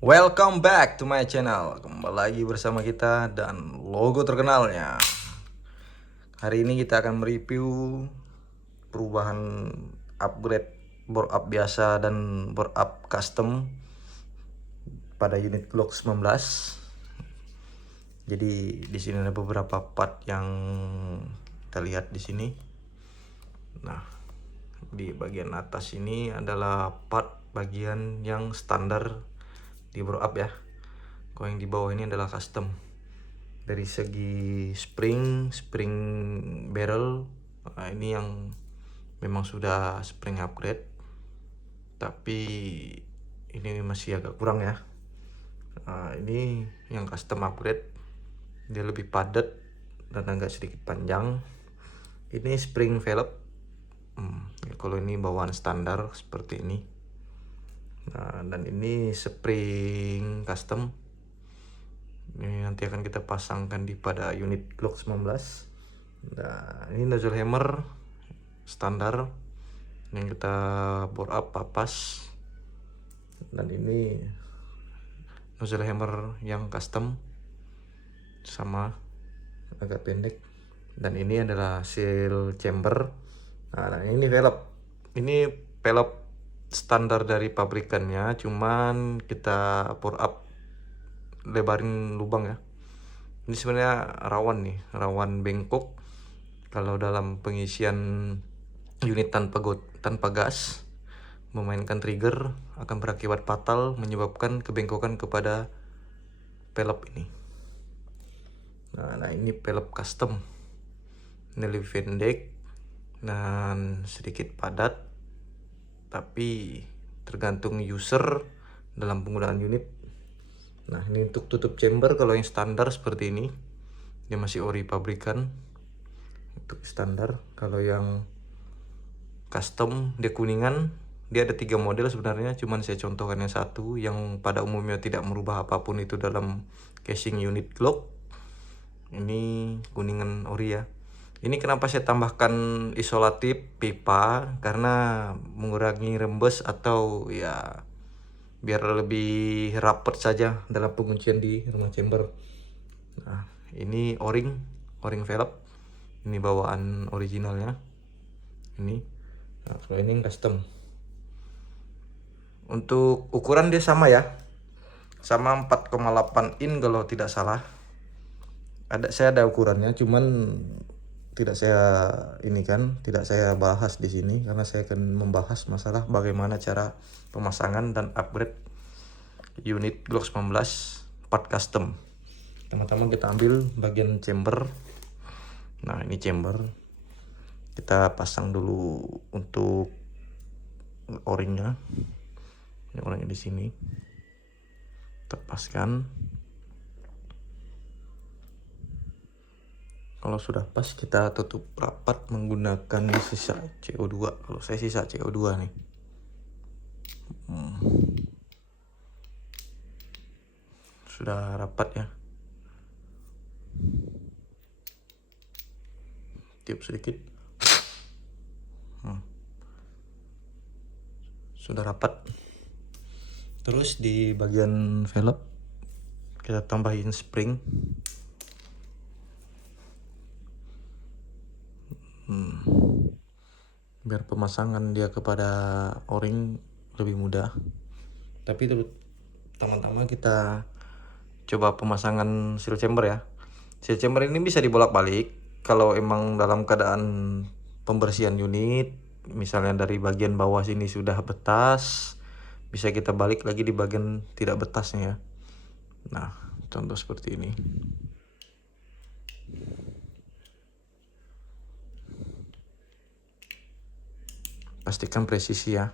Welcome back to my channel. Kembali lagi bersama kita dan logo terkenalnya. Hari ini kita akan mereview perubahan upgrade board up biasa dan board up custom pada unit Glock 19. Jadi di sini ada beberapa part yang kita lihat di sini. Nah, di bagian atas ini adalah part bagian yang standar di board up ya. Kalau yang di bawah ini adalah custom. Dari segi spring barrel, ini yang memang sudah spring upgrade, tapi ini masih agak kurang ya. Ini yang custom upgrade, dia lebih padat dan agak sedikit panjang. Ini spring velg. Ya, kalau ini bawaan standar seperti ini. Nah, dan ini spring custom. Ini nanti akan kita pasangkan di pada unit Glock 19. Nah, ini nozzle hammer standar yang kita bore up papas. Dan ini nozzle hammer yang custom sama agak pendek. Dan ini adalah seal chamber. Nah, ini velg. Ini velg standar dari pabrikannya, cuman kita bore up lebarin lubang ya. Ini sebenarnya rawan bengkok kalau dalam pengisian unit tanpa gas. Memainkan trigger akan berakibat fatal, menyebabkan kebengkokan kepada pelop ini. Nah, ini pelop custom. Ini lebih pendek dan sedikit padat, tapi tergantung user dalam penggunaan unit. Nah, ini untuk tutup chamber. Kalau yang standar seperti ini, dia masih ori pabrikan untuk standar. Kalau yang custom dia kuningan, dia ada 3 model sebenarnya, cuman saya contohkan yang satu yang pada umumnya tidak merubah apapun itu dalam casing unit Glock. Ini kuningan ori ya. Ini kenapa saya tambahkan isolatif pipa, karena mengurangi rembes atau ya biar lebih rapat saja dalam penguncian di rumah chamber. Nah, ini o-ring velg. Ini bawaan originalnya. Ini. Nah, kalau ini yang custom. Untuk ukuran dia sama ya. Sama 4,8 in kalau tidak salah. Saya ada ukurannya, cuman tidak saya bahas di sini karena saya akan membahas masalah bagaimana cara pemasangan dan upgrade unit Glock 19 part custom. Pertama-tama kita ambil bagian chamber. Nah, ini chamber. Kita pasang dulu untuk o-ringnya. Ini o-ringnya di sini. Kita paskan. Kalau sudah pas, kita tutup rapat menggunakan sisa CO2. Kalau saya sisa CO2 nih. Sudah rapat ya. Tiup sedikit. Sudah rapat. Terus di bagian velg kita tambahin spring. Biar pemasangan dia kepada o-ring lebih mudah. Tapi teman-teman kita coba pemasangan seal chamber ya. Seal chamber ini bisa dibolak-balik kalau emang dalam keadaan pembersihan unit, misalnya dari bagian bawah sini sudah betas, bisa kita balik lagi di bagian tidak betasnya ya. Nah, contoh seperti ini. Pastikan presisi ya.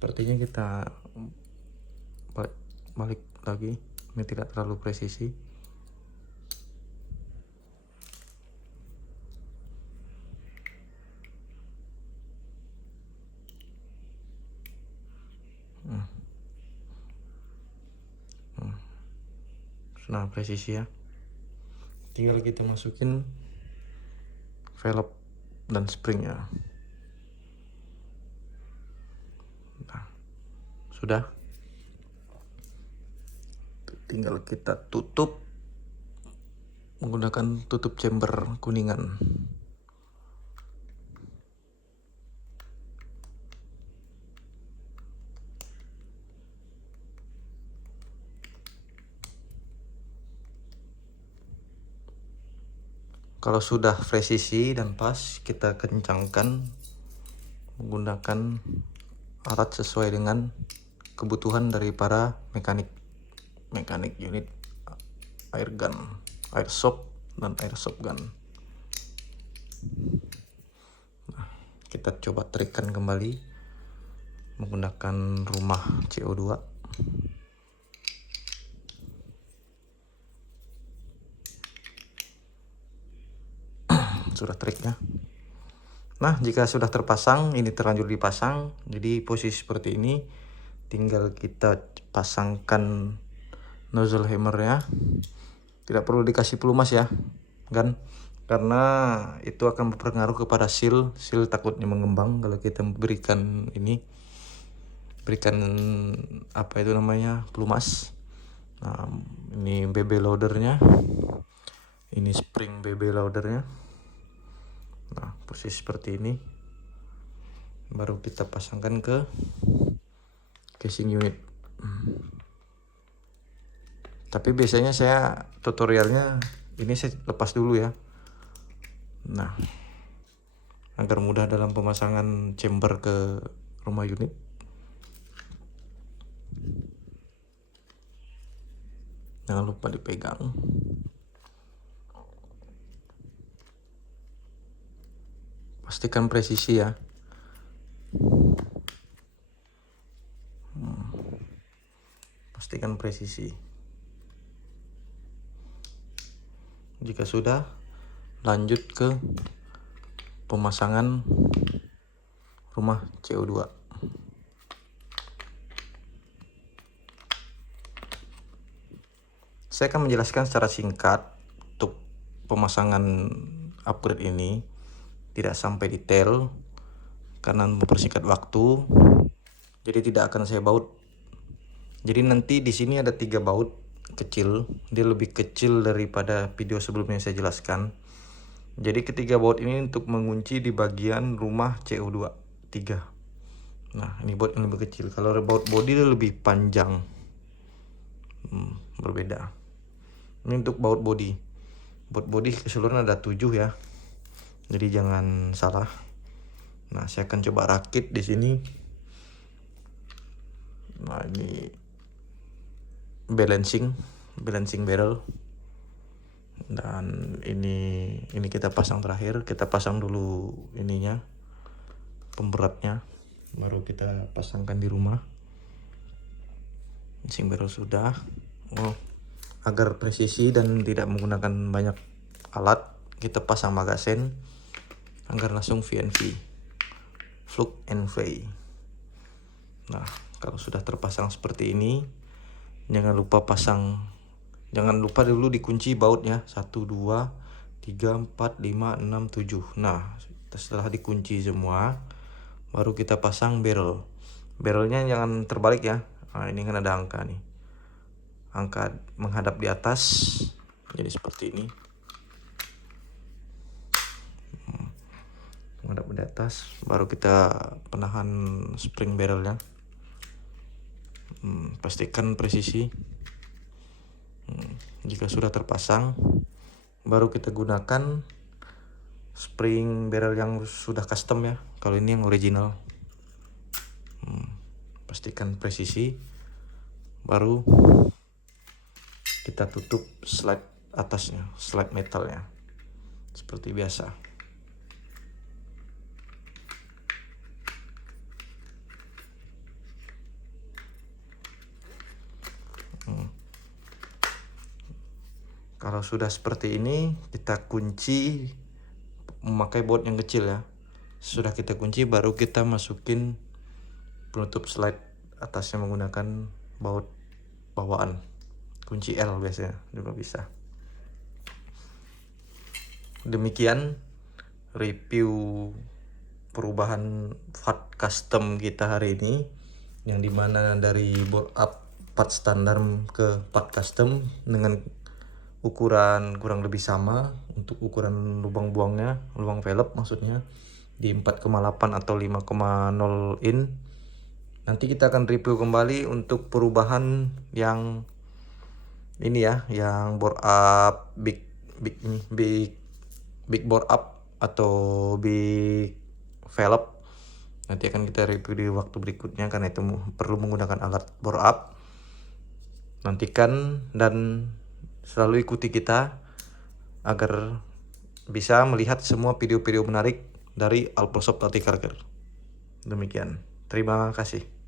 Sepertinya kita balik lagi, ini tidak terlalu presisi. Nah, presisi ya. Tinggal kita masukin velg dan springnya. Nah, sudah. Tinggal kita tutup menggunakan tutup chamber kuningan. Kalau sudah presisi dan pas, kita kencangkan menggunakan alat sesuai dengan kebutuhan dari para mekanik unit air gun, airsoft dan airsoft gun. Nah, kita coba trikkan kembali menggunakan rumah CO2. Sudah triknya. Nah, jika sudah terpasang, ini terlanjur dipasang, jadi posisi seperti ini, tinggal kita pasangkan nozzle hammernya. Tidak perlu dikasih pelumas ya, kan? Karena itu akan berpengaruh kepada seal takutnya mengembang kalau kita berikan apa itu namanya, pelumas. Nah, ini BB loadernya, ini spring BB loadernya. Nah, posisi seperti ini, baru kita pasangkan ke casing unit. Tapi biasanya saya tutorialnya ini saya lepas dulu ya. Nah, agar mudah dalam pemasangan chamber ke rumah unit. Jangan lupa dipegang. Pastikan presisi ya. Pastikan presisi. Jika sudah, lanjut ke pemasangan rumah CO2. Saya akan menjelaskan secara singkat untuk pemasangan upgrade ini, tidak sampai detail karena mempersingkat waktu. Jadi tidak akan saya baut. Jadi nanti di sini ada 3 baut kecil, dia lebih kecil daripada video sebelumnya yang saya jelaskan. Jadi ketiga baut ini untuk mengunci di bagian rumah CO2 3. Nah, ini baut yang lebih kecil. Kalau baut body dia lebih panjang. Berbeda. Ini untuk baut body. Baut body keseluruhan ada 7 ya. Jadi jangan salah. Nah, saya akan coba rakit di sini. Nah, ini balancing barrel. Dan ini kita pasang terakhir. Kita pasang dulu ininya, pemberatnya, baru kita pasangkan di rumah. Balancing barrel sudah. Agar presisi dan tidak menggunakan banyak alat, kita pasang magazen agar langsung VNV, plug and play. Nah, kalau sudah terpasang seperti ini, jangan lupa dulu dikunci bautnya 1 2 3 4 5 6 7. Nah, setelah dikunci semua, baru kita pasang barrelnya jangan terbalik ya. Nah, ini kan ada angka nih, angka menghadap di atas, jadi seperti ini, menghadap di atas. Baru kita penahan spring barrelnya. Pastikan presisi. Jika sudah terpasang, baru kita gunakan spring barrel yang sudah custom ya. Kalau ini yang original. Pastikan presisi, baru kita tutup slide atasnya, slide metalnya seperti biasa. Kalau sudah seperti ini, kita kunci memakai baut yang kecil ya. Sudah kita kunci, baru kita masukin penutup slide atasnya menggunakan baut bawaan. Kunci L biasanya juga bisa. Demikian review perubahan part custom kita hari ini, yang dimana dari board up part standar ke part custom dengan ukuran kurang lebih sama. Untuk ukuran lubang buangnya, lubang velg maksudnya, di 4,8 atau 5,0 in. Nanti kita akan review kembali untuk perubahan yang ini ya, yang bore up big bore up atau big velg. Nanti akan kita review di waktu berikutnya, karena itu perlu menggunakan alat bore up. Nantikan dan selalu ikuti kita agar bisa melihat semua video-video menarik dari Alpolshop Tati Karger. Demikian, terima kasih.